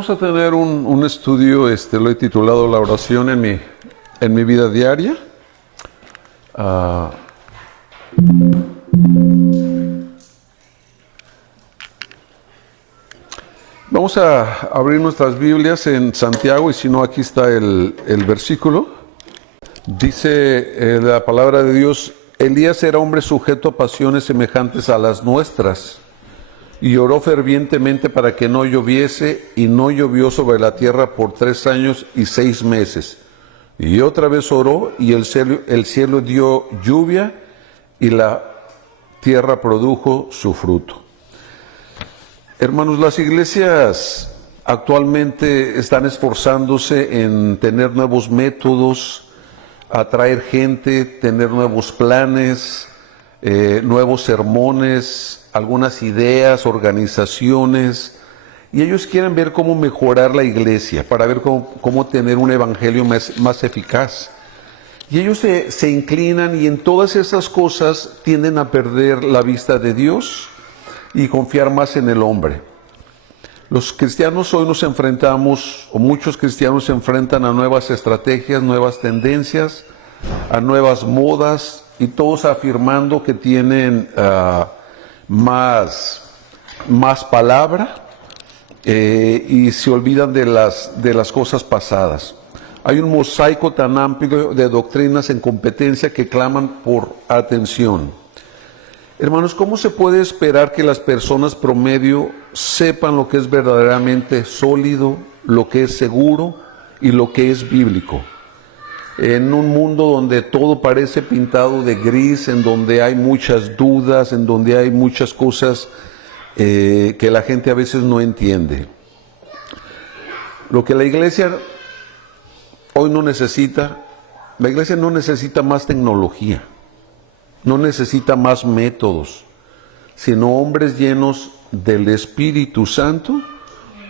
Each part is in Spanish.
vamos a tener un estudio, lo he titulado La oración en mi vida diaria. Vamos a abrir nuestras Biblias en Santiago, y si no, aquí está el versículo. Dice la palabra de Dios: Elías era hombre sujeto a pasiones semejantes a las nuestras, y oró fervientemente para que no lloviese, y no llovió sobre la tierra por 3 años y 6 meses. Y otra vez oró, y el cielo dio lluvia, y la tierra produjo su fruto. Hermanos, las iglesias actualmente están esforzándose en tener nuevos métodos, atraer gente, tener nuevos planes, nuevos sermones, algunas ideas, organizaciones, y ellos quieren ver cómo mejorar la iglesia, para ver cómo tener un evangelio más eficaz. Y ellos se inclinan, y en todas esas cosas tienden a perder la vista de Dios y confiar más en el hombre. Los cristianos hoy nos enfrentamos, o muchos cristianos se enfrentan a nuevas estrategias, nuevas tendencias, a nuevas modas, y todos afirmando que tienen más palabra, y se olvidan de las cosas pasadas. Hay un mosaico tan amplio de doctrinas en competencia que claman por atención. Hermanos, ¿cómo se puede esperar que las personas promedio sepan lo que es verdaderamente sólido, lo que es seguro y lo que es bíblico? En un mundo donde todo parece pintado de gris, en donde hay muchas dudas, en donde hay muchas cosas que la gente a veces no entiende. Lo que la iglesia hoy no necesita, la iglesia no necesita más tecnología, no necesita más métodos, sino hombres llenos del Espíritu Santo,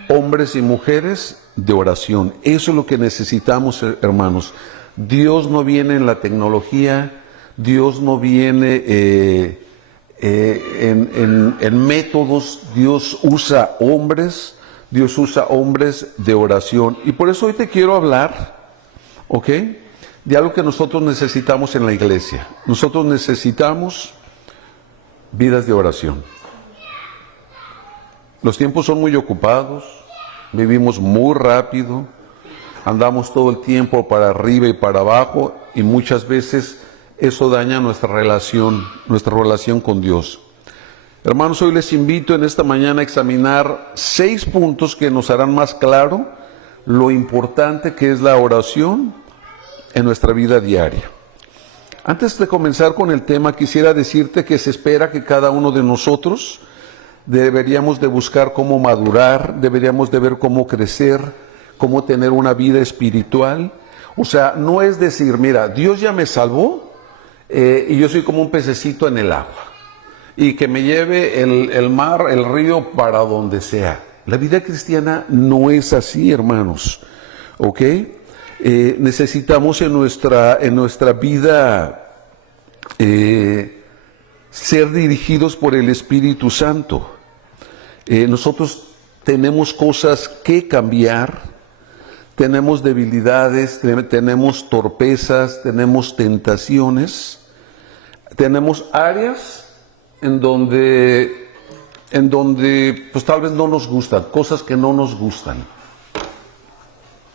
hombres y mujeres de oración. Eso es lo que necesitamos, hermanos. Dios no viene en la tecnología, Dios no viene en métodos. Dios usa hombres de oración. Y por eso hoy te quiero hablar, ¿ok?, de algo que nosotros necesitamos en la iglesia. Nosotros necesitamos vidas de oración. Los tiempos son muy ocupados, vivimos muy rápido, andamos todo el tiempo para arriba y para abajo, y muchas veces eso daña nuestra relación con Dios. Hermanos, hoy les invito en esta mañana a examinar 6 puntos que nos harán más claro lo importante que es la oración en nuestra vida diaria. Antes de comenzar con el tema, quisiera decirte que se espera que cada uno de nosotros deberíamos de buscar cómo madurar, deberíamos de ver cómo crecer, cómo tener una vida espiritual. O sea, no es decir, mira, Dios ya me salvó y yo soy como un pececito en el agua, y que me lleve el mar, el río, para donde sea. La vida cristiana no es así, hermanos, ¿ok? Necesitamos en nuestra vida ser dirigidos por el Espíritu Santo. Nosotros tenemos cosas que cambiar, tenemos debilidades, tenemos torpezas, tenemos tentaciones, tenemos áreas en donde pues tal vez no nos gustan, cosas que no nos gustan.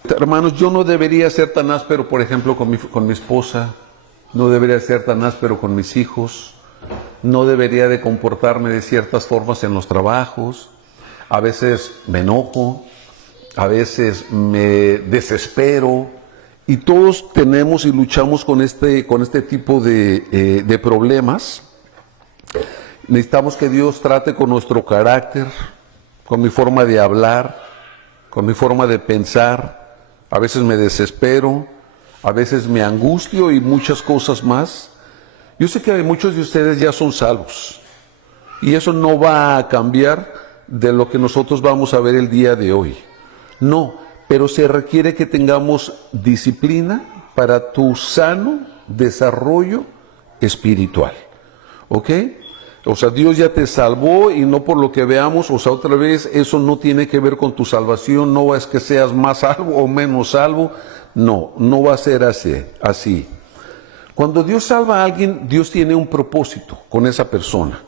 Hermanos, yo no debería ser tan áspero, por ejemplo, con mi esposa, no debería ser tan áspero con mis hijos, no debería de comportarme de ciertas formas en los trabajos. A veces me enojo, a veces me desespero, y todos tenemos y luchamos con este tipo de problemas. Necesitamos que Dios trate con nuestro carácter, con mi forma de hablar, con mi forma de pensar. A veces me desespero, a veces me angustio y muchas cosas más. Yo sé que muchos de ustedes ya son salvos, y eso no va a cambiar de lo que nosotros vamos a ver el día de hoy. No, pero se requiere que tengamos disciplina para tu sano desarrollo espiritual, ¿ok? O sea, Dios ya te salvó y no por lo que veamos, o sea, otra vez, eso no tiene que ver con tu salvación, no es que seas más salvo o menos salvo, no, no va a ser así. Cuando Dios salva a alguien, Dios tiene un propósito con esa persona.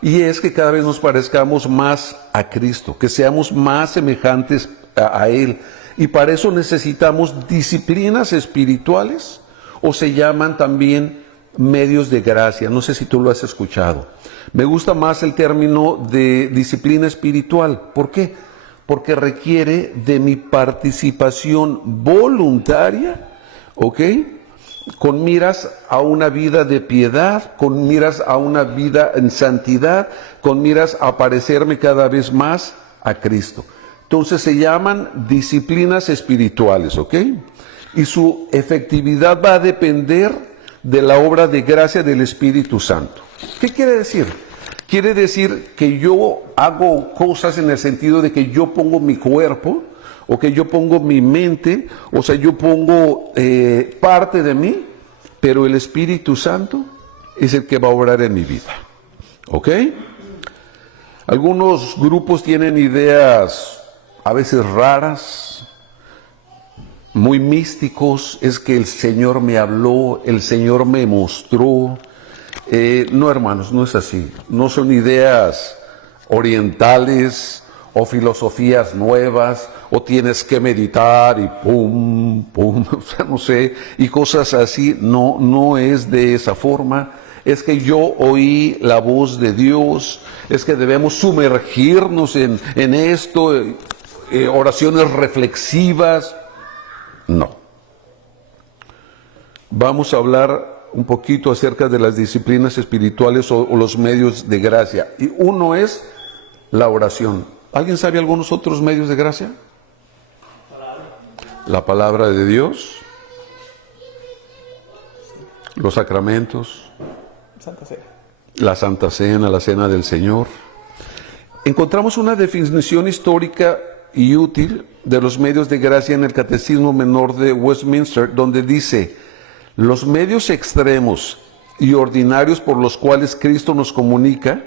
Y es que cada vez nos parezcamos más a Cristo, que seamos más semejantes a Él. Y para eso necesitamos disciplinas espirituales, o se llaman también medios de gracia. No sé si tú lo has escuchado. Me gusta más el término de disciplina espiritual. ¿Por qué? Porque requiere de mi participación voluntaria, ¿ok? Con miras a una vida de piedad, con miras a una vida en santidad, con miras a parecerme cada vez más a Cristo. Entonces se llaman disciplinas espirituales, ¿ok? Y su efectividad va a depender de la obra de gracia del Espíritu Santo. ¿Qué quiere decir? Quiere decir que yo hago cosas en el sentido de que yo pongo mi cuerpo, o que yo pongo mi mente, o sea, yo pongo parte de mí, pero el Espíritu Santo es el que va a obrar en mi vida. ¿Ok? Algunos grupos tienen ideas a veces raras, muy místicos. Es que el Señor me habló, el Señor me mostró. No, hermanos, no es así. No son ideas orientales o filosofías nuevas, o tienes que meditar y pum, pum, o sea, no sé, y cosas así. No, no es de esa forma. Es que yo oí la voz de Dios, es que debemos sumergirnos en esto, oraciones reflexivas. No. Vamos a hablar un poquito acerca de las disciplinas espirituales o los medios de gracia. Y uno es la oración. ¿Alguien sabe algunos otros medios de gracia? La palabra de Dios, los sacramentos, la Santa Cena, la Cena del Señor. Encontramos una definición histórica y útil de los medios de gracia en el Catecismo Menor de Westminster, donde dice: los medios extremos y ordinarios por los cuales Cristo nos comunica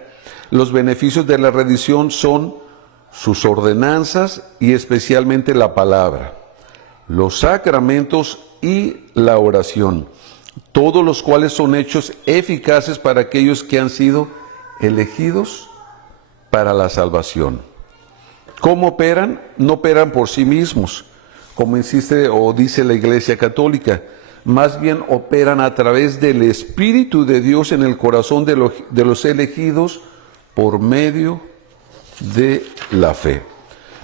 los beneficios de la redención son sus ordenanzas y especialmente la palabra, los sacramentos y la oración, todos los cuales son hechos eficaces para aquellos que han sido elegidos para la salvación. ¿Cómo operan? No operan por sí mismos, como insiste o dice la Iglesia Católica. Más bien operan a través del Espíritu de Dios en el corazón de los elegidos por medio de la fe.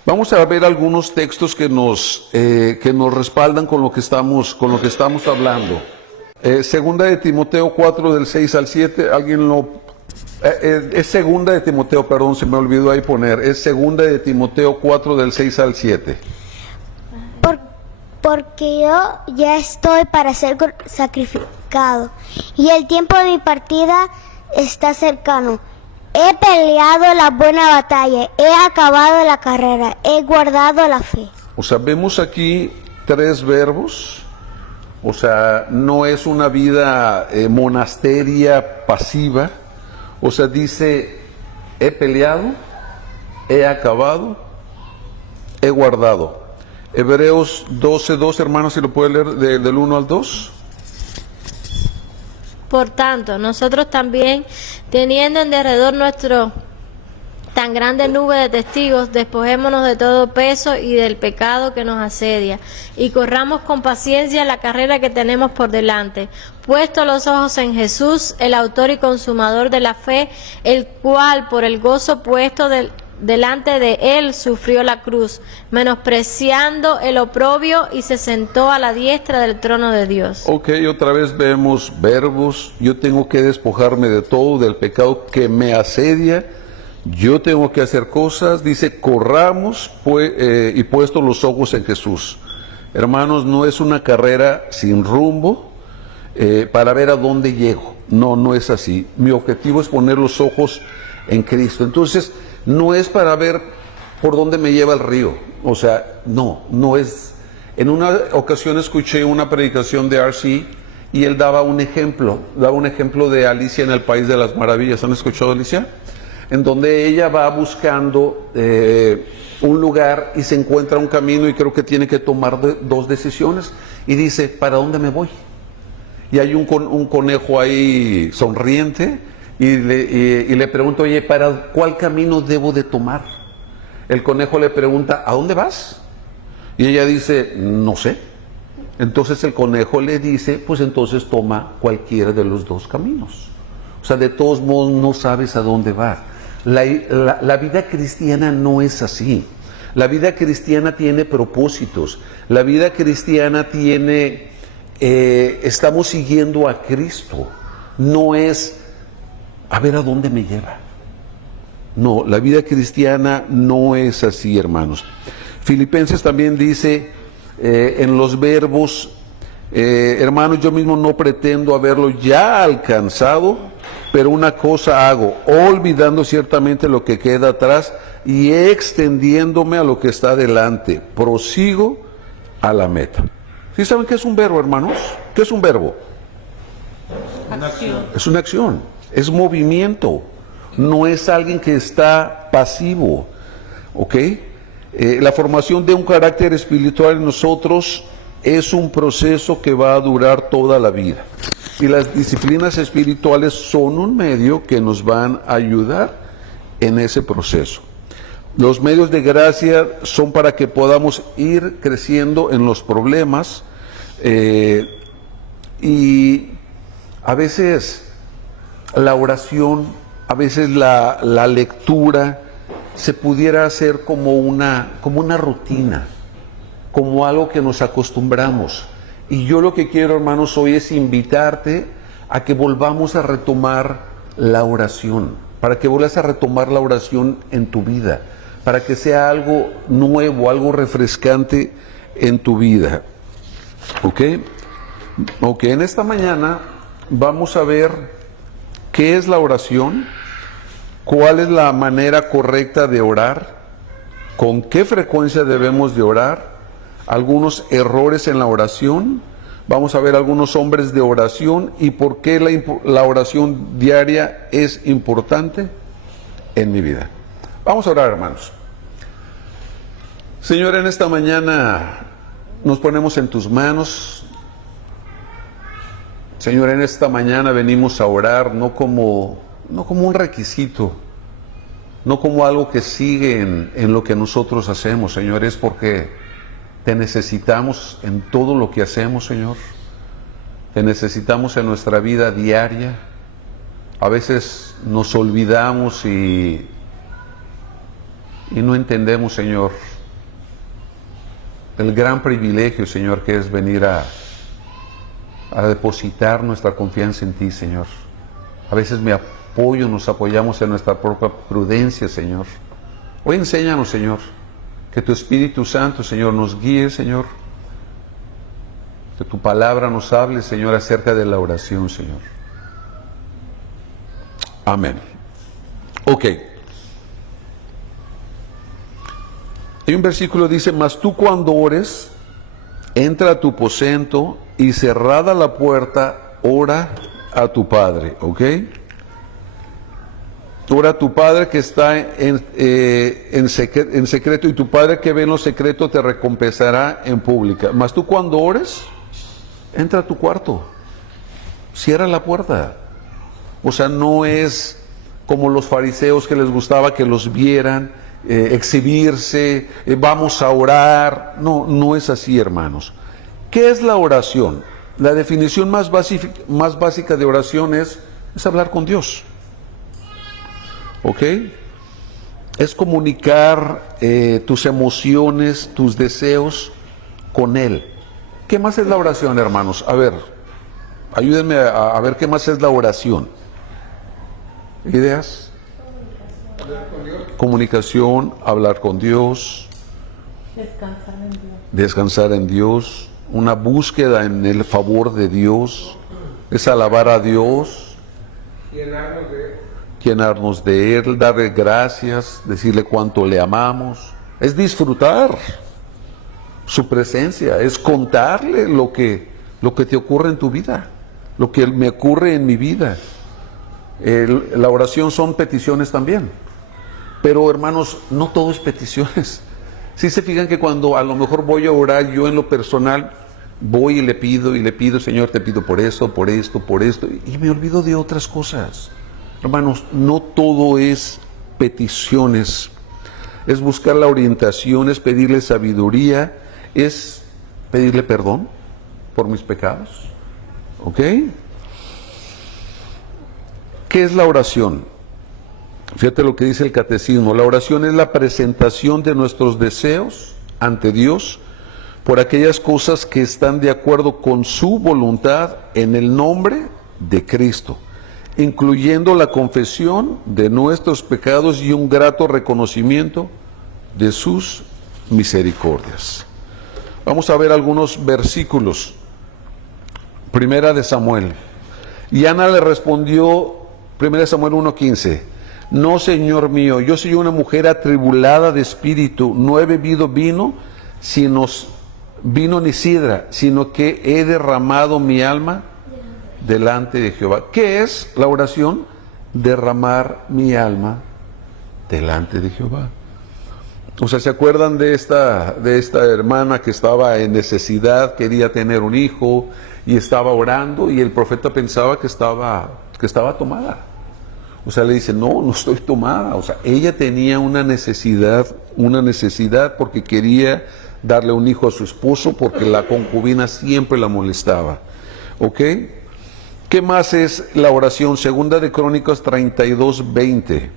Vamos a ver algunos textos que nos respaldan con lo que estamos hablando. Segunda de Timoteo 4 del 6 al 7, alguien lo... es segunda de Timoteo, perdón, se me olvidó ahí poner, es segunda de Timoteo 4 del 6 al 7. Porque yo ya estoy para ser sacrificado, y el tiempo de mi partida está cercano. He peleado la buena batalla, he acabado la carrera, he guardado la fe. O sea, vemos aquí tres verbos. O sea, no es una vida monasteria pasiva. O sea, dice: he peleado, he acabado, he guardado. Hebreos 12:2, hermanos, si lo puede leer del 1 al 2. Por tanto, nosotros también, teniendo en derredor nuestro tan grande nube de testigos, despojémonos de todo peso y del pecado que nos asedia, y corramos con paciencia la carrera que tenemos por delante, puesto los ojos en Jesús, el autor y consumador de la fe, el cual por el gozo puesto delante de él sufrió la cruz, menospreciando el oprobio, y se sentó a la diestra del trono de Dios. Ok, otra vez vemos verbos. Yo tengo que despojarme de todo, del pecado que me asedia. Yo tengo que hacer cosas. Dice: corramos y puesto los ojos en Jesús. Hermanos, no es una carrera sin rumbo para ver a dónde llego. No, no es así. Mi objetivo es poner los ojos en Cristo. Entonces, no es para ver por dónde me lleva el río. O sea, no es. En una ocasión escuché una predicación de R.C. y él daba un ejemplo de Alicia en el País de las Maravillas. ¿Han escuchado Alicia? En donde ella va buscando un lugar y se encuentra un camino y creo que tiene que tomar dos decisiones y dice, ¿para dónde me voy? Y hay un conejo ahí sonriente y le pregunta, oye, ¿para cuál camino debo de tomar? El conejo le pregunta, ¿a dónde vas? Y ella dice, no sé. Entonces el conejo le dice, pues entonces toma cualquiera de los dos caminos. O sea, de todos modos no sabes a dónde vas. La vida cristiana no es así. La vida cristiana tiene propósitos. La vida cristiana tiene, estamos siguiendo a Cristo. No es a ver a dónde me lleva. No, la vida cristiana no es así, hermanos. Filipenses también dice en los verbos, hermanos, yo mismo no pretendo haberlo ya alcanzado, pero una cosa hago, olvidando ciertamente lo que queda atrás y extendiéndome a lo que está delante, prosigo a la meta. ¿Sí saben qué es un verbo, hermanos? ¿Qué es un verbo? Acción. Es una acción, es movimiento, no es alguien que está pasivo, ¿ok? La formación de un carácter espiritual en nosotros es un proceso que va a durar toda la vida. Y las disciplinas espirituales son un medio que nos van a ayudar en ese proceso. Los medios de gracia son para que podamos ir creciendo en los problemas y a veces la oración, a veces la lectura se pudiera hacer como una rutina, como algo que nos acostumbramos. Y yo lo que quiero, hermanos, hoy es invitarte a que volvamos a retomar la oración, para que vuelvas a retomar la oración en tu vida, para que sea algo nuevo, algo refrescante en tu vida. ¿Ok? Ok, en esta mañana vamos a ver qué es la oración, cuál es la manera correcta de orar, con qué frecuencia debemos de orar, algunos errores en la oración, vamos a ver algunos hombres de oración y por qué la oración diaria es importante en mi vida. Vamos a orar, hermanos. Señor, en esta mañana nos ponemos en tus manos. Señor, en esta mañana venimos a orar no como un requisito, no como algo que sigue en lo que nosotros hacemos, Señor, es porque te necesitamos en todo lo que hacemos, Señor. Te necesitamos en nuestra vida diaria. A veces nos olvidamos y no entendemos, Señor, el gran privilegio, Señor, que es venir a depositar nuestra confianza en ti, Señor. A veces nos apoyamos en nuestra propia prudencia, Señor. Hoy enséñanos, Señor, que tu Espíritu Santo, Señor, nos guíe, Señor. Que tu palabra nos hable, Señor, acerca de la oración, Señor. Amén. Ok. Hay un versículo que dice, mas tú cuando ores, entra a tu aposento y cerrada la puerta, ora a tu Padre, ¿ok? Ora a tu Padre que está en secreto y tu Padre que ve en lo secreto te recompensará en pública. Mas tú cuando ores, entra a tu cuarto, cierra la puerta. O sea, no es como los fariseos que les gustaba que los vieran, exhibirse, vamos a orar. No, no es así, hermanos. ¿Qué es la oración? La definición más básica de oración es hablar con Dios. ¿Ok? Es comunicar tus emociones, tus deseos con Él. ¿Qué más es la oración, hermanos? A ver, ayúdenme a ver qué más es la oración. ¿Ideas? Comunicación, hablar con Dios. Descansar en Dios. Una búsqueda en el favor de Dios. Es alabar a Dios. Llenarnos de Él, darle gracias, decirle cuánto le amamos, es disfrutar su presencia, es contarle lo que te ocurre en tu vida. lo que me ocurre en mi vida. La oración son peticiones también. Pero hermanos, no todo es peticiones. Si se fijan que cuando a lo mejor voy a orar yo en lo personal, voy y le pido, Señor, te pido por esto, por esto, por esto, y me olvido de otras cosas. Hermanos, no todo es peticiones. Es buscar la orientación, es pedirle sabiduría, es pedirle perdón por mis pecados. ¿Ok? ¿Qué es la oración? Fíjate lo que dice el catecismo. La oración es la presentación de nuestros deseos ante Dios por aquellas cosas que están de acuerdo con su voluntad en el nombre de Cristo, incluyendo la confesión de nuestros pecados y un grato reconocimiento de sus misericordias. Vamos a ver algunos versículos. Primera de Samuel. Y Ana le respondió, Primera de Samuel 1:15, no, Señor mío, yo soy una mujer atribulada de espíritu, no he bebido vino ni sidra, sino que he derramado mi alma delante de Jehová. ¿Qué es la oración? Derramar mi alma delante de Jehová. O sea, ¿se acuerdan de esta hermana que estaba en necesidad, quería tener un hijo y estaba orando y el profeta pensaba que estaba tomada? O sea, le dice, no estoy tomada. O sea, ella tenía una necesidad porque quería darle un hijo a su esposo porque la concubina siempre la molestaba. ¿Ok? ¿Qué más es la oración? Segunda de Crónicas 32:20.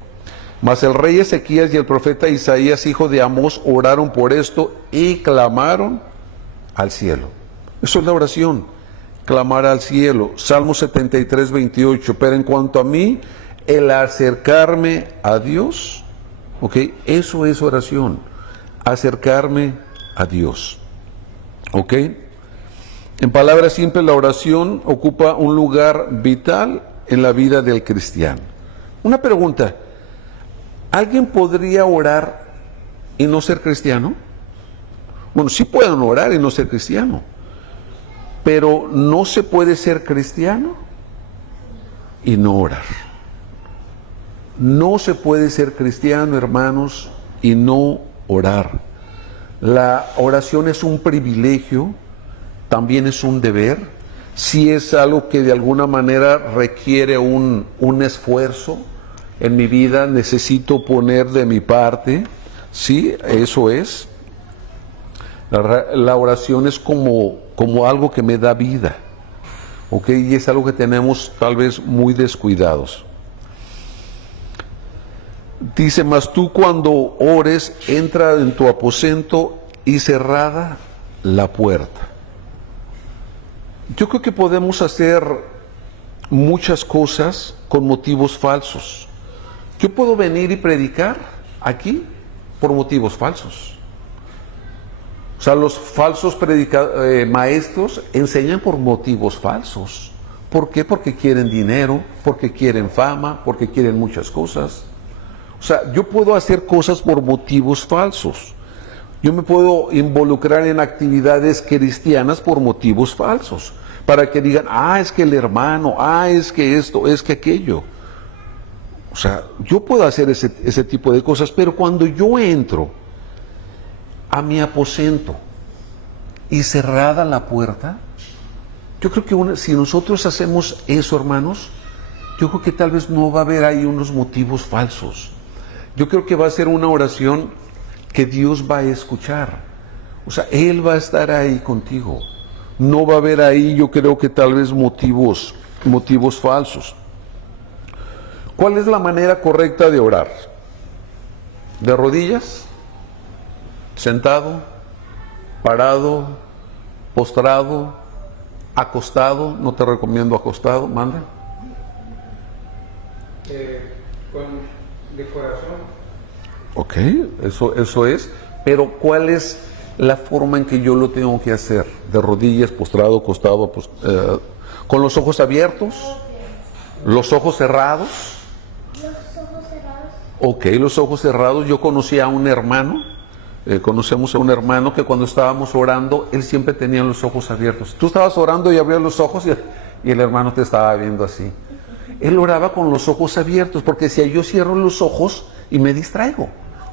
Mas el rey Ezequías y el profeta Isaías, hijo de Amós, oraron por esto y clamaron al cielo. Eso es la oración, clamar al cielo. Salmo 73:28. Pero en cuanto a mí, el acercarme a Dios, ¿ok? Eso es oración, acercarme a Dios. ¿Ok? En palabras simples, la oración ocupa un lugar vital en la vida del cristiano. Una pregunta, ¿alguien podría orar y no ser cristiano? Bueno, sí pueden orar y no ser cristiano, pero no se puede ser cristiano y no orar. No se puede ser cristiano, hermanos, y no orar. La oración es un privilegio, también es un deber. Sí es algo que de alguna manera requiere un esfuerzo en mi vida, necesito poner de mi parte. Sí, eso es. La oración es como algo que me da vida, ¿ok? Y es algo que tenemos tal vez muy descuidados. Dice, mas tú cuando ores, entra en tu aposento y cerrada la puerta. Yo creo que podemos hacer muchas cosas con motivos falsos. Yo puedo venir y predicar aquí por motivos falsos. O sea, los falsos maestros enseñan por motivos falsos. ¿Por qué? Porque quieren dinero, porque quieren fama, porque quieren muchas cosas. O sea, yo puedo hacer cosas por motivos falsos. Yo me puedo involucrar en actividades cristianas por motivos falsos. Para que digan, es que el hermano, es que esto, es que aquello. O sea, yo puedo hacer ese tipo de cosas, pero cuando yo entro a mi aposento y cerrada la puerta, yo creo que si nosotros hacemos eso, hermanos, yo creo que tal vez no va a haber ahí unos motivos falsos. Yo creo que va a ser una oración que Dios va a escuchar. O sea, Él va a estar ahí contigo. No va a haber ahí, yo creo que tal vez motivos falsos. ¿Cuál es la manera correcta de orar? ¿De rodillas? ¿Sentado? ¿Parado? ¿Postrado? ¿Acostado? No te recomiendo acostado, manda. De corazón. Ok, eso es. Pero ¿cuál es la forma en que yo lo tengo que hacer? ¿De rodillas, postrado, acostado, con los ojos abiertos? ¿Los ojos cerrados? Ok, los ojos cerrados. Yo conocí a un hermano, conocemos a un hermano que cuando estábamos orando, él siempre tenía los ojos abiertos. Tú estabas orando y abrías los ojos y el hermano te estaba viendo así. Él oraba con los ojos abiertos, porque decía, yo cierro los ojos y me distraigo.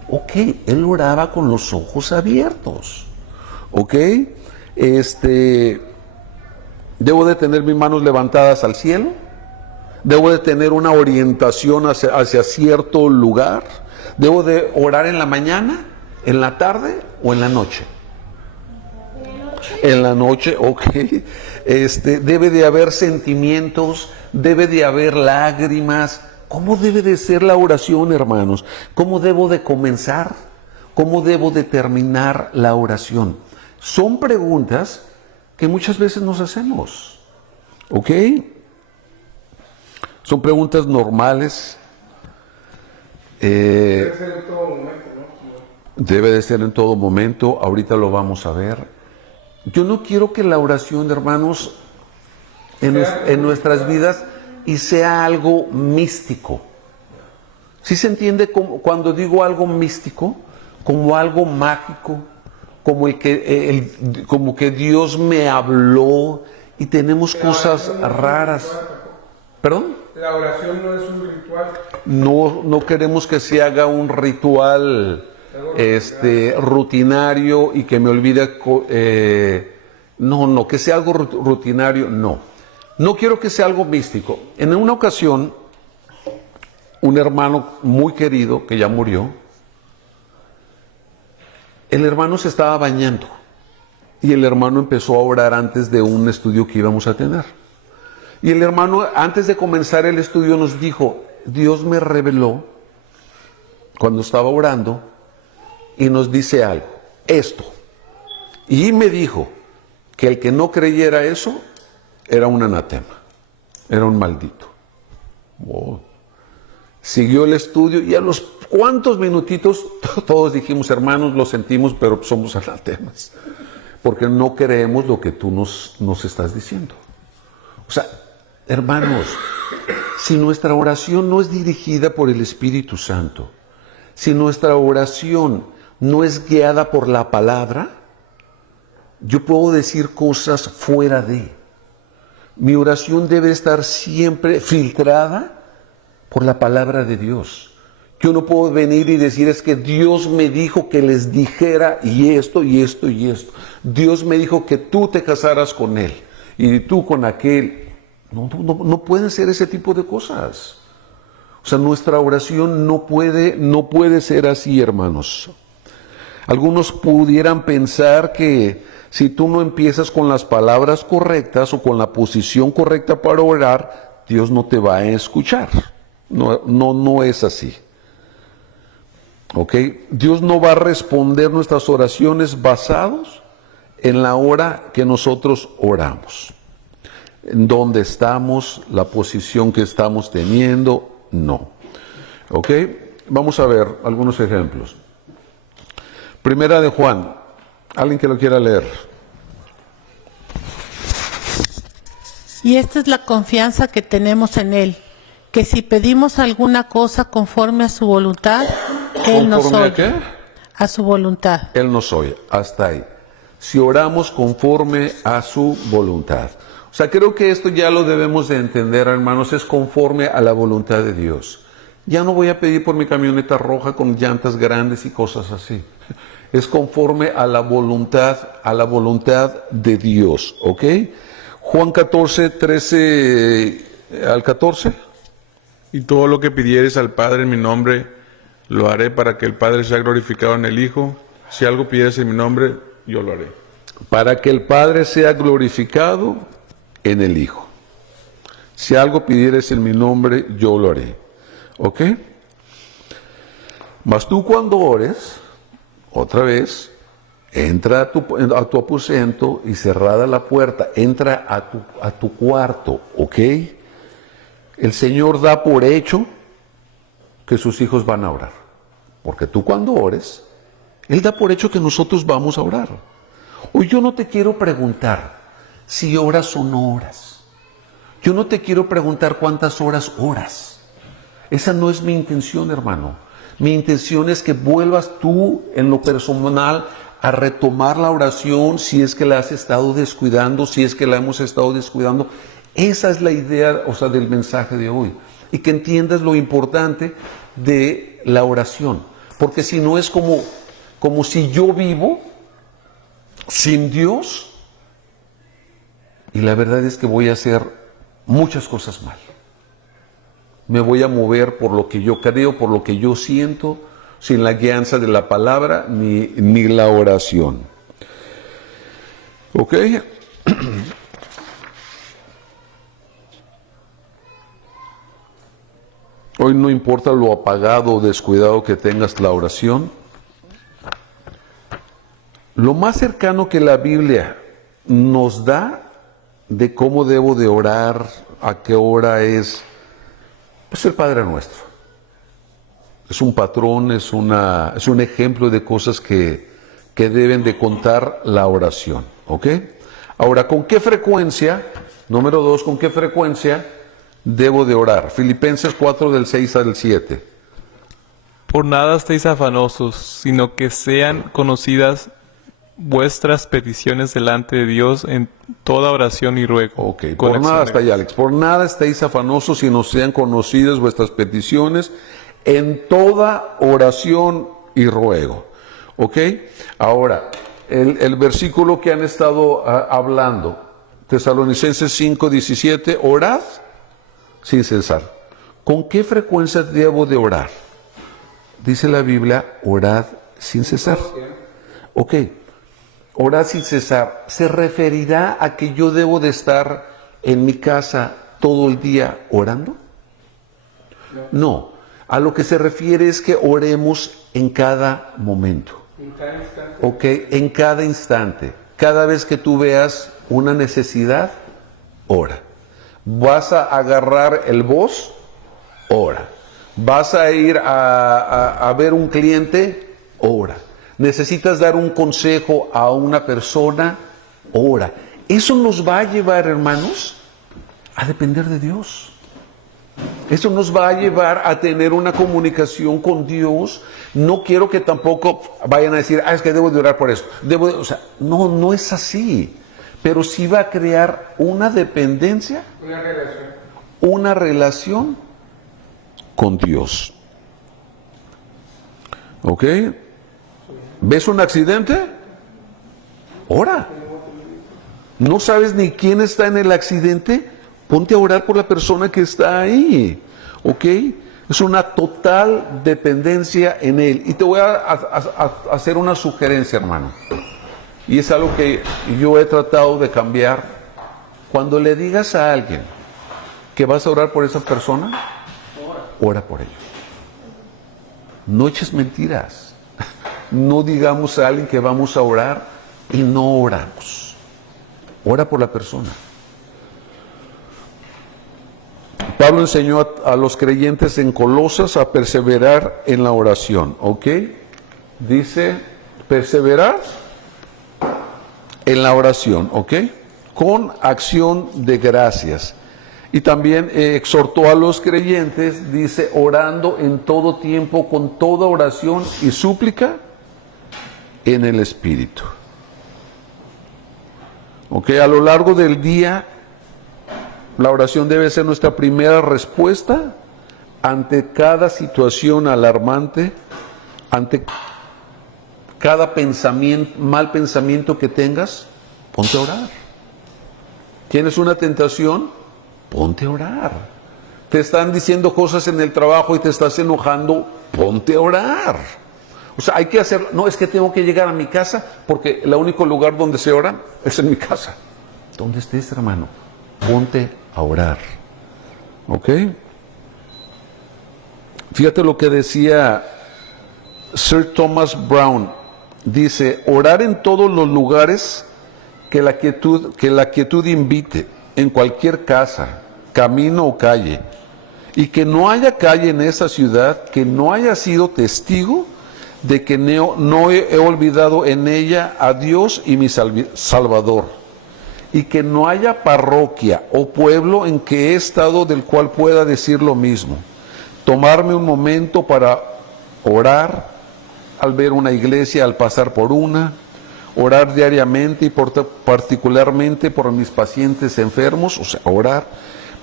Ok, él oraba con los ojos abiertos. Ok, debo de tener mis manos levantadas al cielo. Debo de tener una orientación hacia cierto lugar. Debo de orar en la mañana, en la tarde o en la noche. En la noche, ok. Debe de haber sentimientos, debe de haber lágrimas. ¿Cómo debe de ser la oración, hermanos? ¿Cómo debo de comenzar? ¿Cómo debo de terminar la oración? Son preguntas que muchas veces nos hacemos, ¿ok? Son preguntas normales. Debe ser en todo momento, ¿no? Debe de ser en todo momento. Ahorita lo vamos a ver. Yo no quiero que la oración, hermanos, en nuestras vidas y sea algo místico. ¿Sí se entiende cuando digo algo místico? Como algo mágico, como que Dios me habló y tenemos cosas raras. ¿Perdón? La oración no es un ritual. No queremos que se haga un ritual rutinario y que me olvide. Que sea algo rutinario, no. No quiero que sea algo místico. En una ocasión, un hermano muy querido que ya murió, el hermano se estaba bañando y el hermano empezó a orar antes de un estudio que íbamos a tener. Y el hermano, antes de comenzar el estudio, nos dijo, Dios me reveló, cuando estaba orando, y nos dice algo, esto. Y me dijo que el que no creyera eso, era un anatema, era un maldito. Oh. Siguió el estudio y a los cuantos minutitos, todos dijimos, hermanos, lo sentimos, pero somos anatemas, porque no creemos lo que tú nos estás diciendo. O sea, hermanos, si nuestra oración no es dirigida por el Espíritu Santo, si nuestra oración no es guiada por la palabra, yo puedo decir cosas fuera de. Mi oración debe estar siempre filtrada por la palabra de Dios. Yo no puedo venir y decir, es que Dios me dijo que les dijera y esto, y esto, y esto. Dios me dijo que tú te casaras con él y tú con aquel. No pueden ser ese tipo de cosas. O sea, nuestra oración no puede ser así, hermanos. Algunos pudieran pensar que si tú no empiezas con las palabras correctas o con la posición correcta para orar, Dios no te va a escuchar. No es así. ¿Ok? Dios no va a responder nuestras oraciones basados en la hora que nosotros oramos. En dónde estamos, la posición que estamos teniendo, no. ¿Ok? Vamos a ver algunos ejemplos. Primera de Juan. ¿Alguien que lo quiera leer? Y esta es la confianza que tenemos en Él, que si pedimos alguna cosa conforme a su voluntad, Él nos ¿Conforme oye. a qué? A su voluntad. Él nos oye. Hasta ahí. Si oramos conforme a su voluntad. O sea, creo que esto ya lo debemos de entender, hermanos, es conforme a la voluntad de Dios. Ya no voy a pedir por mi camioneta roja con llantas grandes y cosas así. Es conforme a la voluntad de Dios, ¿ok? Juan 14, 13 al 14. Y todo lo que pidieres al Padre en mi nombre, lo haré para que el Padre sea glorificado en el Hijo. Si algo pidieres en mi nombre, yo lo haré. Para que el Padre sea glorificado en el Hijo. Si algo pidieres en mi nombre, yo lo haré. ¿Ok? Mas tú cuando ores, otra vez, entra a tu aposento y cerrada la puerta, entra a tu cuarto, ¿ok? El Señor da por hecho que sus hijos van a orar. Porque tú cuando ores, Él da por hecho que nosotros vamos a orar. Hoy yo no te quiero preguntar si oras o no oras. Yo no te quiero preguntar cuántas horas oras. Esa no es mi intención, hermano. Mi intención es que vuelvas tú en lo personal a retomar la oración si es que la has estado descuidando, si es que la hemos estado descuidando. Esa es la idea, o sea, del mensaje de hoy. Y que entiendas lo importante de la oración. Porque si no es como si yo vivo sin Dios, y la verdad es que voy a hacer muchas cosas mal. Me voy a mover por lo que yo creo, por lo que yo siento, sin la guianza de la palabra ni la oración. ¿Ok? Hoy no importa lo apagado o descuidado que tengas la oración. Lo más cercano que la Biblia nos da de cómo debo de orar, a qué hora es, pues el Padre Nuestro. Es un patrón, es un ejemplo de cosas que deben de contar la oración. ¿Ok? Ahora, ¿con qué frecuencia? Número 2, ¿con qué frecuencia debo de orar? Filipenses 4 del 6 al 7. Por nada estéis afanosos, sino que sean conocidas vuestras peticiones delante de Dios en toda oración y ruego. Ok, con por nada acción de hasta allá, Alex. Por nada estéis afanosos, sino sean conocidas vuestras peticiones en toda oración y ruego. ¿Ok? Ahora, el versículo que han estado hablando, Tesalonicenses 5, 17, orad sin cesar. ¿Con qué frecuencia debo de orar? Dice la Biblia, orad sin cesar. Ok, orad sin cesar. ¿Se referirá a que yo debo de estar en mi casa todo el día orando? No, a lo que se refiere es que oremos en cada momento. Ok, en cada instante. Cada vez que tú veas una necesidad, ora. Vas a agarrar el bus, ora. Vas a ir a ver un cliente, ora. Necesitas dar un consejo a una persona, ora. Eso nos va a llevar, hermanos, a depender de Dios. Eso nos va a llevar a tener una comunicación con Dios. No quiero que tampoco vayan a decir, es que debo de orar por esto. O sea, no es así. Pero sí va a crear una dependencia, una relación con Dios. ¿Ok? ¿Ves un accidente? Ora. ¿No sabes ni quién está en el accidente? Ponte a orar por la persona que está ahí. ¿Ok? Es una total dependencia en Él. Y te voy a hacer una sugerencia, hermano. Y es algo que yo he tratado de cambiar. Cuando le digas a alguien que vas a orar por esa persona, ora por ello. No eches mentiras. No digamos a alguien que vamos a orar y no oramos. Ora por la persona. Pablo enseñó a los creyentes en Colosas a perseverar en la oración. ¿Ok? Dice, perseverar en la oración, ¿ok? Con acción de gracias. Y también exhortó a los creyentes, dice, orando en todo tiempo, con toda oración y súplica en el Espíritu. ¿Ok? A lo largo del día, la oración debe ser nuestra primera respuesta ante cada situación alarmante, ante cada mal pensamiento que tengas, ponte a orar. ¿Tienes una tentación? Ponte a orar. Te están diciendo cosas en el trabajo y te estás enojando, ponte a orar. O sea, hay que hacerlo. No, es que tengo que llegar a mi casa porque el único lugar donde se ora es en mi casa. ¿Dónde estés, hermano? Ponte a orar. ¿Ok? Fíjate lo que decía Sir Thomas Browne. Dice, orar en todos los lugares que la quietud invite, en cualquier casa, camino o calle, y que no haya calle en esa ciudad que no haya sido testigo de que no he olvidado en ella a Dios y mi Salvador, y que no haya parroquia o pueblo en que he estado del cual pueda decir lo mismo. Tomarme un momento para orar al ver una iglesia, al pasar por una, orar diariamente y particularmente por mis pacientes enfermos, o sea, orar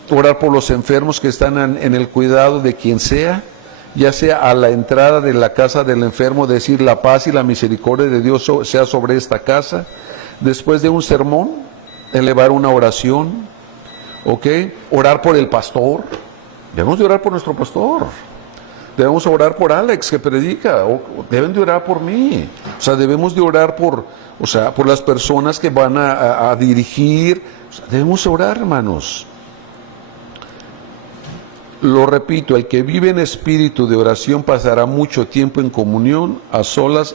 por los enfermos que están en el cuidado de quien sea, ya sea a la entrada de la casa del enfermo, decir la paz y la misericordia de Dios sea sobre esta casa, después de un sermón, elevar una oración, ¿ok? Orar por el pastor, debemos de orar por nuestro pastor, debemos orar por Alex que predica, o deben de orar por mí, o sea, debemos de orar por las personas que van a dirigir, o sea, debemos orar, hermanos. Lo repito, el que vive en espíritu de oración pasará mucho tiempo en comunión, a solas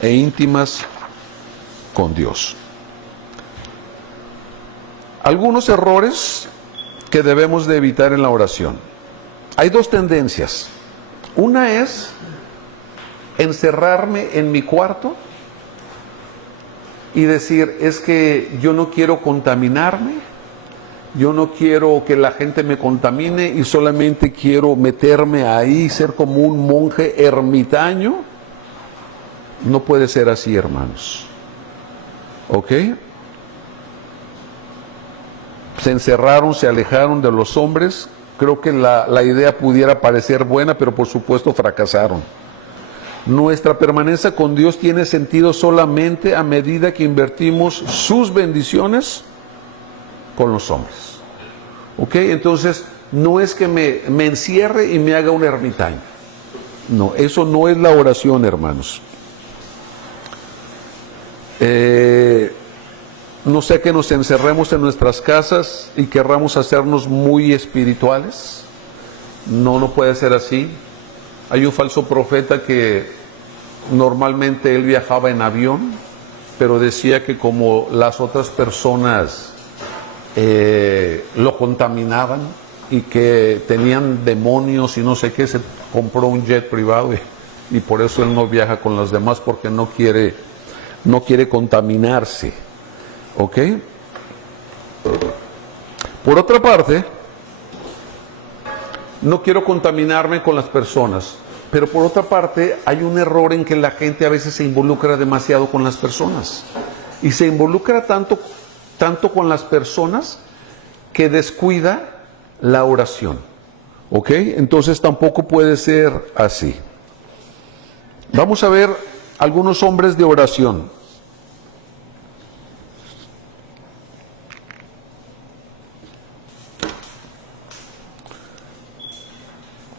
e íntimas con Dios. Algunos errores que debemos de evitar en la oración. Hay dos tendencias. Una es encerrarme en mi cuarto y decir, es que yo no quiero contaminarme, yo no quiero que la gente me contamine y solamente quiero meterme ahí, ser como un monje ermitaño. No puede ser así, hermanos. ¿Ok? Se encerraron, se alejaron de los hombres. Creo que la idea pudiera parecer buena, pero por supuesto fracasaron. Nuestra permanencia con Dios tiene sentido solamente a medida que invertimos sus bendiciones con los hombres. ¿Ok? Entonces, no es que me encierre y me haga un ermitaño. No, eso no es la oración, hermanos. No sé que nos encerremos en nuestras casas y querramos hacernos muy espirituales. No puede ser así. Hay un falso profeta que normalmente él viajaba en avión, pero decía que como las otras personas lo contaminaban y que tenían demonios y no sé qué, se compró un jet privado y por eso él no viaja con los demás, porque no quiere contaminarse. ¿Ok? Por otra parte, no quiero contaminarme con las personas, pero por otra parte hay un error en que la gente a veces se involucra demasiado con las personas y se involucra tanto con las personas que descuida la oración. ¿Ok? Entonces tampoco puede ser así. Vamos a ver algunos hombres de oración.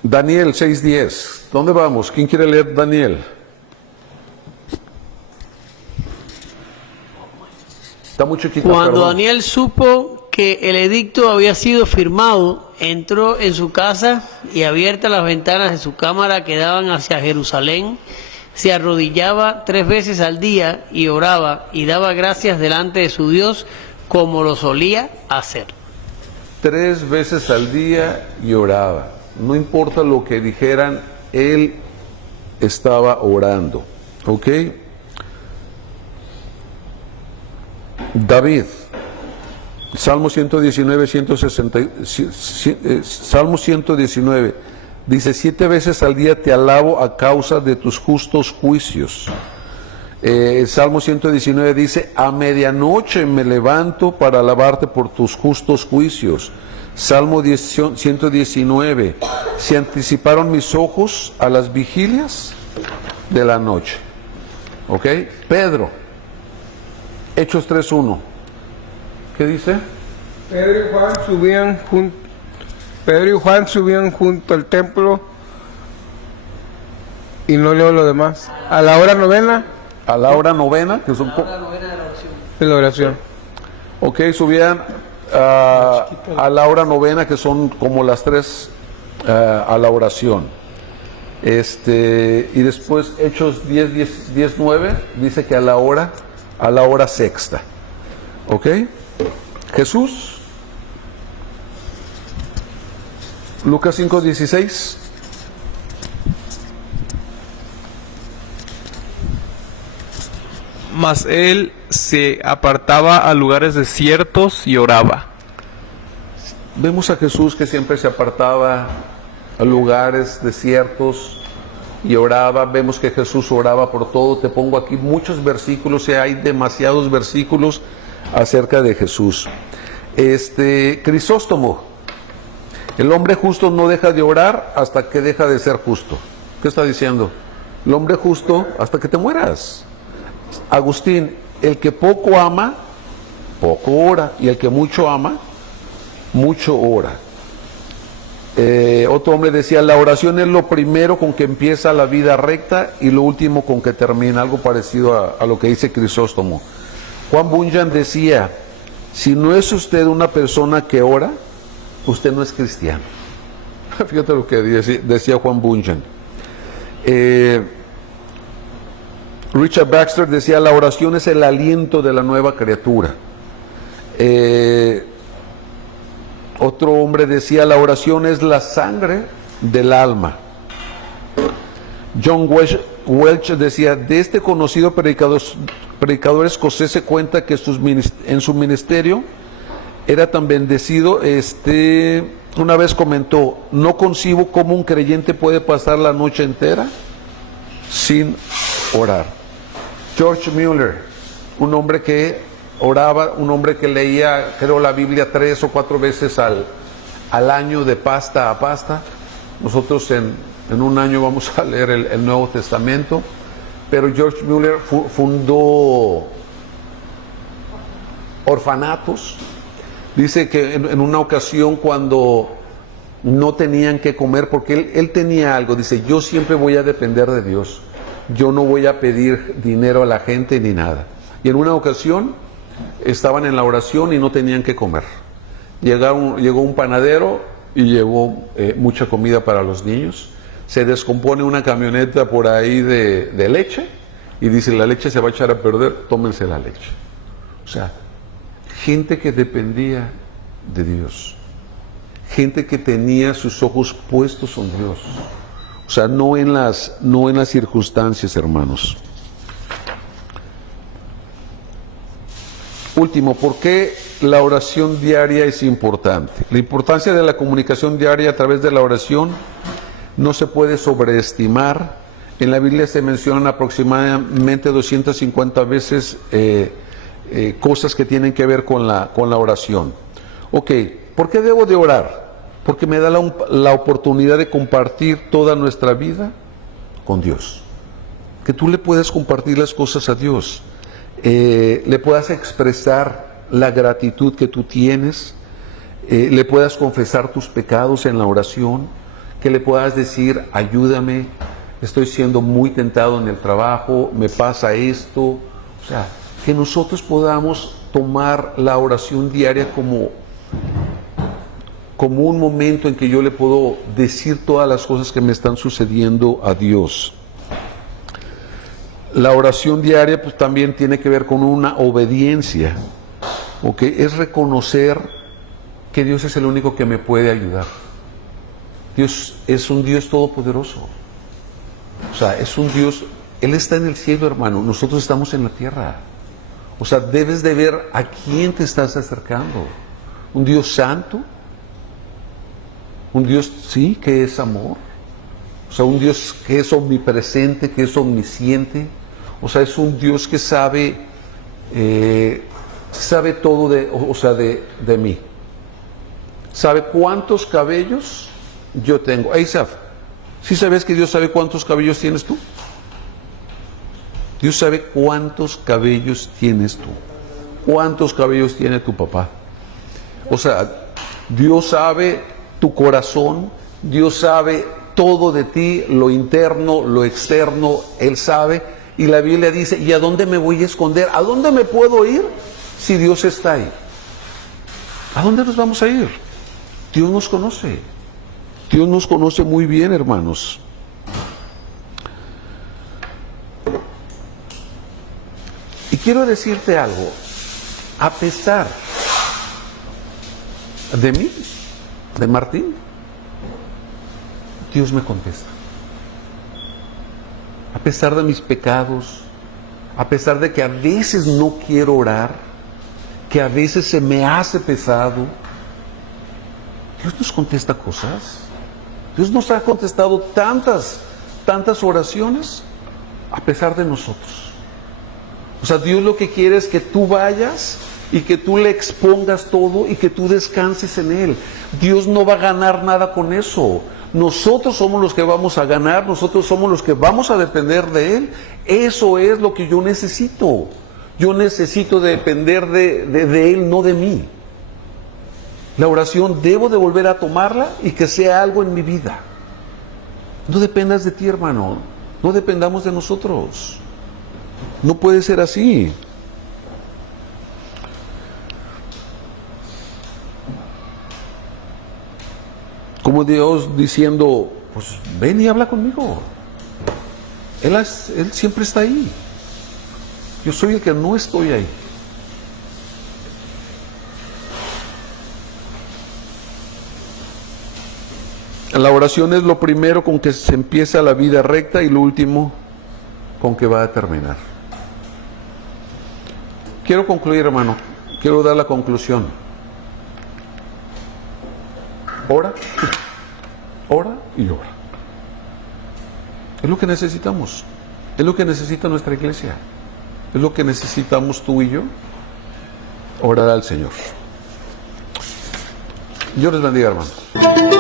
Daniel 6:10. ¿Dónde vamos? ¿Quién quiere leer Daniel? Está muy chiquita. Cuando perdón. Daniel supo que el edicto había sido firmado, entró en su casa y, abiertas las ventanas de su cámara que daban hacia Jerusalén, se arrodillaba 3 veces al día y oraba y daba gracias delante de su Dios como lo solía hacer. 3 veces al día y oraba. No importa lo que dijeran, él estaba orando. ¿Ok? David, Salmo 119, Salmo 119, dice, 7 veces al día te alabo a causa de tus justos juicios. Salmo 119 dice, a medianoche me levanto para alabarte por tus justos juicios. Salmo 119, se anticiparon mis ojos a las vigilias de la noche. ¿Ok? Pedro, Hechos 3:1. ¿Qué dice? Pedro y Juan subían junto al templo, y no leo lo demás. A la hora novena. A la hora novena, que son De la oración. Ok, subían a la hora novena, que son como las 3 a la oración. Y después Hechos 10:9 dice que a la hora sexta. ¿Ok? Jesús. Lucas 5:16. Mas él se apartaba a lugares desiertos y oraba. Vemos a Jesús que siempre se apartaba a lugares desiertos, y oraba. Vemos que Jesús oraba por todo. Te pongo aquí muchos versículos, hay demasiados versículos acerca de Jesús. Crisóstomo, el hombre justo no deja de orar hasta que deja de ser justo. ¿Qué está diciendo? El hombre justo hasta que te mueras. Agustín, el que poco ama, poco ora, y el que mucho ama, mucho ora. Otro hombre decía, la oración es lo primero con que empieza la vida recta y lo último con que termina, algo parecido a lo que dice Crisóstomo. Juan Bunyan decía, si no es usted una persona que ora, usted no es cristiano. Fíjate lo que decía Juan Bunyan. Richard Baxter decía, la oración es el aliento de la nueva criatura. Otro hombre decía, la oración es la sangre del alma. John Welch decía, de este conocido predicador escocés se cuenta que en su ministerio era tan bendecido, una vez comentó, no concibo cómo un creyente puede pasar la noche entera sin orar. George Mueller, un hombre que oraba, un hombre que leía, creo, la Biblia 3 o 4 veces al año de pasta a pasta. Nosotros en un año vamos a leer el Nuevo Testamento, pero George Mueller fundó orfanatos. Dice que en una ocasión cuando no tenían que comer, porque él tenía algo, dice, yo siempre voy a depender de Dios, yo no voy a pedir dinero a la gente ni nada. Y en una ocasión estaban en la oración y no tenían que comer. Llegó un panadero y llevó mucha comida para los niños. Se descompone una camioneta por ahí de leche y dice, la leche se va a echar a perder, tómense la leche. O sea, gente que dependía de Dios, gente que tenía sus ojos puestos en Dios, o sea, no en las circunstancias, hermanos. Último, ¿por qué la oración diaria es importante? La importancia de la comunicación diaria a través de la oración no se puede sobreestimar. En la Biblia se mencionan aproximadamente 250 veces cosas que tienen que ver con la oración. Ok, ¿por qué debo de orar? Porque me da la oportunidad de compartir toda nuestra vida con Dios. Que tú le puedas compartir las cosas a Dios. Le puedas expresar la gratitud que tú tienes, le puedas confesar tus pecados en la oración, que le puedas decir, ayúdame, estoy siendo muy tentado en el trabajo, me pasa esto. O sea, que nosotros podamos tomar la oración diaria como un momento en que yo le puedo decir todas las cosas que me están sucediendo a Dios. La oración diaria pues también tiene que ver con una obediencia, ¿ok? Es reconocer que Dios es el único que me puede ayudar. Dios es un Dios todopoderoso. O sea, es un Dios, Él está en el cielo, hermano, nosotros estamos en la tierra. O sea, debes de ver a quién te estás acercando. Un Dios santo, un Dios, sí, que es amor. O sea, un Dios que es omnipresente, que es omnisciente. O sea, es un Dios que sabe todo de mí. Sabe cuántos cabellos yo tengo. Asaf, ¿sí sabes que Dios sabe cuántos cabellos tienes tú? Dios sabe cuántos cabellos tienes tú. ¿Cuántos cabellos tiene tu papá? O sea, Dios sabe tu corazón, Dios sabe todo de ti, lo interno, lo externo, Él sabe. Y la Biblia dice, ¿y a dónde me voy a esconder? ¿A dónde me puedo ir si Dios está ahí? ¿A dónde nos vamos a ir? Dios nos conoce. Dios nos conoce muy bien, hermanos. Y quiero decirte algo. A pesar de mí, de Martín, Dios me contesta. A pesar de mis pecados, a pesar de que a veces no quiero orar, que a veces se me hace pesado, Dios nos contesta cosas. Dios nos ha contestado tantas tantas oraciones a pesar de nosotros. O sea, Dios lo que quiere es que tú vayas y que tú le expongas todo y que tú descanses en Él. Dios no va a ganar nada con eso. Nosotros somos los que vamos a ganar, nosotros somos los que vamos a depender de Él. Eso es lo que yo necesito. Yo necesito depender de Él, no de mí. La oración debo de volver a tomarla y que sea algo en mi vida. No dependas de ti, hermano. No dependamos de nosotros. No puede ser así. Como Dios diciendo, pues ven y habla conmigo. Él siempre está ahí. Yo soy el que no estoy ahí. La oración es lo primero con que se empieza la vida recta y lo último con que va a terminar. Quiero concluir, hermano. Quiero dar la conclusión. Ora, ora y ora. Es lo que necesitamos. Es lo que necesita nuestra iglesia. Es lo que necesitamos tú y yo. Orar al Señor. Dios les bendiga, hermano.